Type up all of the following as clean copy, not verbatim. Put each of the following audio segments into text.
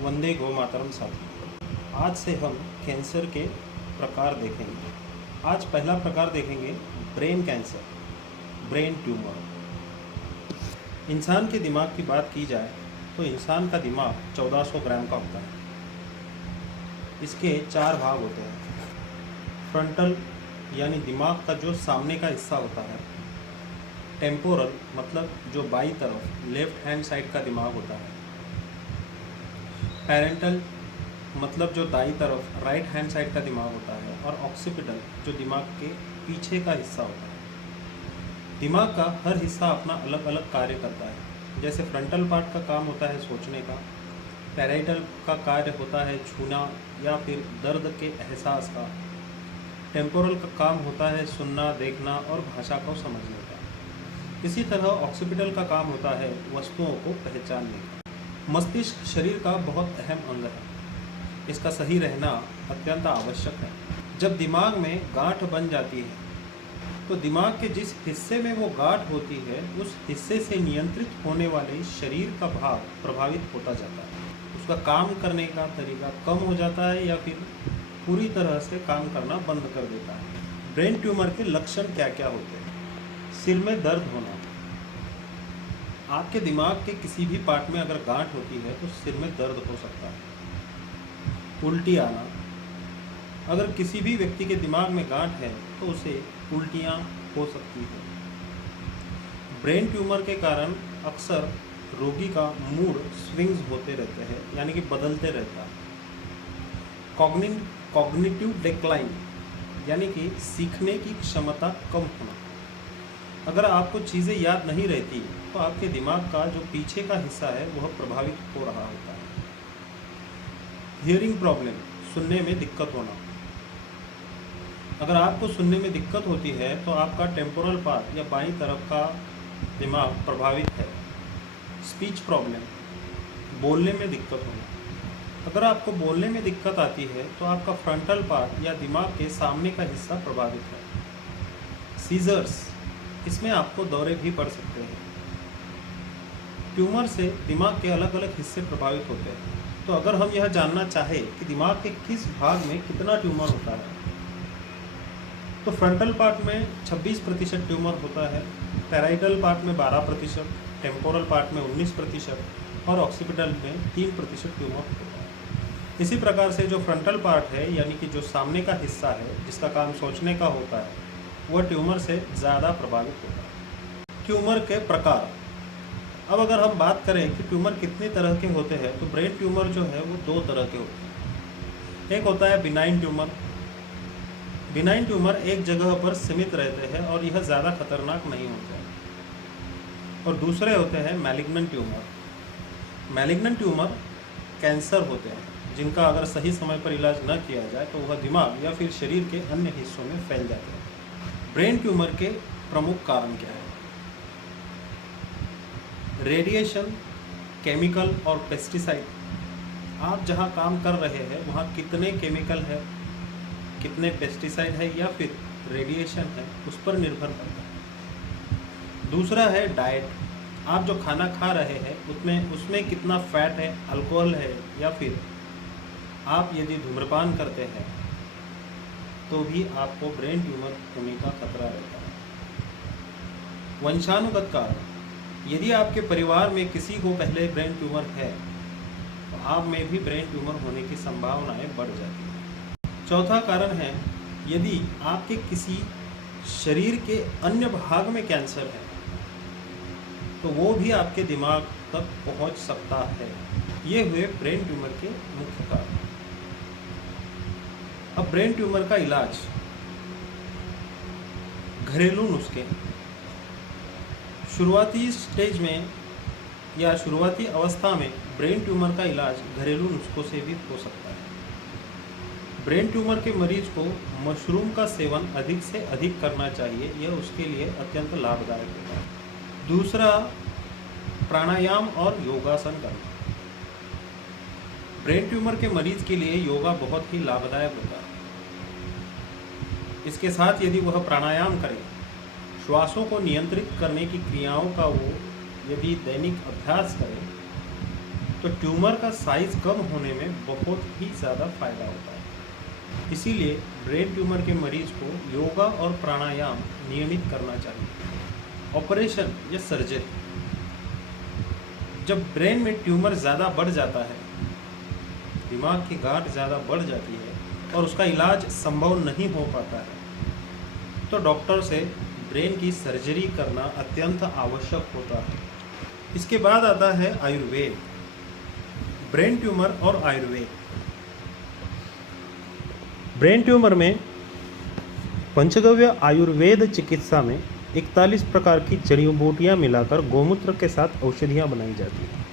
वंदे गौ मातरम साथी। आज से हम कैंसर के प्रकार देखेंगे। आज पहला प्रकार देखेंगे ब्रेन कैंसर, ब्रेन ट्यूमर। इंसान के दिमाग की बात की जाए तो इंसान का दिमाग 1400 ग्राम का होता है। इसके 4 भाग होते हैं। फ्रंटल यानी दिमाग का जो सामने का हिस्सा होता है, टेम्पोरल मतलब जो बाई तरफ लेफ्ट हैंड साइड का दिमाग होता है, पैरेंटल मतलब जो दाई तरफ राइट हैंड साइड का दिमाग होता है, और ऑक्सीपिटल जो दिमाग के पीछे का हिस्सा होता है। दिमाग का हर हिस्सा अपना अलग अलग कार्य करता है। जैसे फ्रंटल पार्ट का काम होता है सोचने का, पैराइटल का कार्य होता है छूना या फिर दर्द के एहसास का, टेम्पोरल का काम होता है सुनना, देखना और भाषा को समझने का। इसी तरह ऑक्सीपिटल का काम होता है वस्तुओं को पहचानने का। मस्तिष्क शरीर का बहुत अहम अंग है। इसका सही रहना अत्यंत आवश्यक है। जब दिमाग में गांठ बन जाती है तो दिमाग के जिस हिस्से में वो गांठ होती है उस हिस्से से नियंत्रित होने वाले शरीर का भाग प्रभावित होता जाता है। उसका काम करने का तरीका कम हो जाता है या फिर पूरी तरह से काम करना बंद कर देता है। ब्रेन ट्यूमर के लक्षण क्या क्या होते हैं? सिर में दर्द होना। आपके दिमाग के किसी भी पार्ट में अगर गांठ होती है तो सिर में दर्द हो सकता है। उल्टी आना। अगर किसी भी व्यक्ति के दिमाग में गांठ है तो उसे उल्टियां हो सकती है। ब्रेन ट्यूमर के कारण अक्सर रोगी का मूड स्विंग्स होते रहते हैं, यानी कि बदलते रहता है। कॉग्निटिव डिक्लाइन यानी कि सीखने की क्षमता कम होना। अगर आपको चीज़ें याद नहीं रहती तो आपके दिमाग का जो पीछे का हिस्सा है वह प्रभावित हो रहा होता है। हियरिंग प्रॉब्लम, सुनने में दिक्कत होना। अगर आपको सुनने में दिक्कत होती है तो आपका टेम्पोरल पार्ट या बाईं तरफ का दिमाग प्रभावित है। स्पीच प्रॉब्लम, बोलने में दिक्कत होना। अगर आपको बोलने में दिक्कत आती है तो आपका फ्रंटल पार्ट या दिमाग के सामने का हिस्सा प्रभावित है। सीजर्स, इसमें आपको दौरे भी पड़ सकते हैं। ट्यूमर से दिमाग के अलग अलग हिस्से प्रभावित होते हैं। तो अगर हम यह जानना चाहें कि दिमाग के किस भाग में कितना ट्यूमर होता है तो फ्रंटल पार्ट में 26% ट्यूमर होता है, पैराइटल पार्ट में 12%, टेम्पोरल पार्ट में 19% और ऑक्सीपिटल में 3% ट्यूमर होता है। इसी प्रकार से जो फ्रंटल पार्ट है यानी कि जो सामने का हिस्सा है जिसका काम सोचने का होता है वह ट्यूमर से ज़्यादा प्रभावित होता है। ट्यूमर के प्रकार। अब अगर हम बात करें कि ट्यूमर कितने तरह के होते हैं तो ब्रेन ट्यूमर जो है वो 2 तरह के होते हैं। एक होता है बिनाइन ट्यूमर। बिनाइन ट्यूमर एक जगह पर सीमित रहते हैं और यह ज़्यादा खतरनाक नहीं होते हैं। और दूसरे होते हैं malignant tumour. Malignant tumour cancer होते हैं जिनका अगर सही समय पर इलाज न किया जाए तो वह दिमाग या फिर शरीर के अन्य हिस्सों में फैल जाते हैं। ब्रेन ट्यूमर के प्रमुख कारण क्या है? रेडिएशन, केमिकल और पेस्टिसाइड। आप जहां काम कर रहे हैं वहां कितने केमिकल है, कितने पेस्टिसाइड है या फिर रेडिएशन है, उस पर निर्भर करता है। दूसरा है डाइट। आप जो खाना खा रहे हैं उसमें कितना फैट है, अल्कोहल है, या फिर आप यदि धूम्रपान करते हैं तो भी आपको ब्रेन ट्यूमर होने का खतरा रहता है। वंशानुगत कारण। यदि आपके परिवार में किसी को पहले ब्रेन ट्यूमर है तो आप में भी ब्रेन ट्यूमर होने की संभावनाएं बढ़ जाती हैं। चौथा कारण है यदि आपके किसी शरीर के अन्य भाग में कैंसर है तो वो भी आपके दिमाग तक पहुंच सकता है। ये हुए ब्रेन ट्यूमर के मुख्य कारण। अब ब्रेन ट्यूमर का इलाज। घरेलू नुस्खे। शुरुआती स्टेज में या शुरुआती अवस्था में ब्रेन ट्यूमर का इलाज घरेलू नुस्खों से भी हो सकता है। ब्रेन ट्यूमर के मरीज को मशरूम का सेवन अधिक से अधिक करना चाहिए, यह उसके लिए अत्यंत लाभदायक होता है। दूसरा, प्राणायाम और योगासन करना। ब्रेन ट्यूमर के मरीज के लिए योगा बहुत ही लाभदायक होता है। इसके साथ यदि वह प्राणायाम करे, श्वासों को नियंत्रित करने की क्रियाओं का वो यदि दैनिक अभ्यास करे तो ट्यूमर का साइज कम होने में बहुत ही ज़्यादा फायदा होता है। इसीलिए ब्रेन ट्यूमर के मरीज को योगा और प्राणायाम नियमित करना चाहिए। ऑपरेशन या सर्जरी, जब ब्रेन में ट्यूमर ज़्यादा बढ़ जाता है, दिमाग की गांठ ज़्यादा बढ़ जाती है और उसका इलाज संभव नहीं हो पाता है, तो डॉक्टर से ब्रेन की सर्जरी करना अत्यंत आवश्यक होता है। इसके बाद आता है आयुर्वेद। ब्रेन ट्यूमर और आयुर्वेद। ब्रेन ट्यूमर में पंचगव्य आयुर्वेद चिकित्सा में 41 प्रकार की जड़ी बूटियां मिलाकर गोमूत्र के साथ औषधियां बनाई जाती हैं,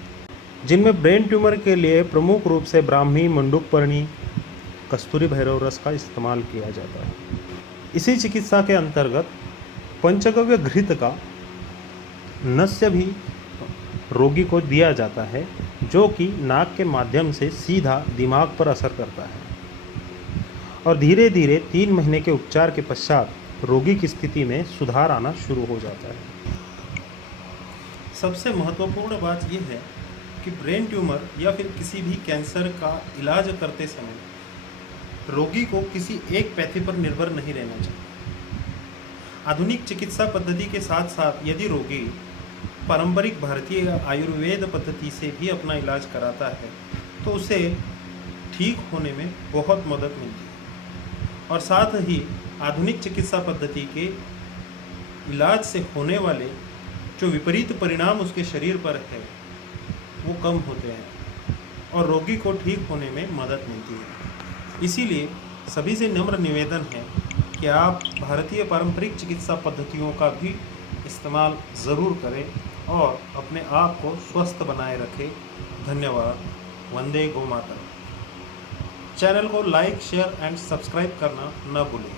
जिनमें ब्रेन ट्यूमर के लिए प्रमुख रूप से ब्राह्मी, मंडूकपर्णी, कस्तूरी भैरव रस का इस्तेमाल किया जाता है। इसी चिकित्सा के अंतर्गत पंचगव्य घृत का नस्य भी रोगी को दिया जाता है, जो कि नाक के माध्यम से सीधा दिमाग पर असर करता है और धीरे धीरे 3 महीने के उपचार के पश्चात रोगी की स्थिति में सुधार आना शुरू हो जाता है। सबसे महत्वपूर्ण बात यह है कि ब्रेन ट्यूमर या फिर किसी भी कैंसर का इलाज करते समय रोगी को किसी एक पैथी पर निर्भर नहीं रहना चाहिए। आधुनिक चिकित्सा पद्धति के साथ साथ यदि रोगी पारंपरिक भारतीय आयुर्वेद पद्धति से भी अपना इलाज कराता है तो उसे ठीक होने में बहुत मदद मिलती है और साथ ही आधुनिक चिकित्सा पद्धति के इलाज से होने वाले जो विपरीत परिणाम उसके शरीर पर है वो कम होते हैं और रोगी को ठीक होने में मदद मिलती है। इसीलिए सभी से नम्र निवेदन है कि आप भारतीय पारंपरिक चिकित्सा पद्धतियों का भी इस्तेमाल ज़रूर करें और अपने आप को स्वस्थ बनाए रखें। धन्यवाद। वंदे गौ मातरम। चैनल को लाइक, शेयर एंड सब्सक्राइब करना न भूलें।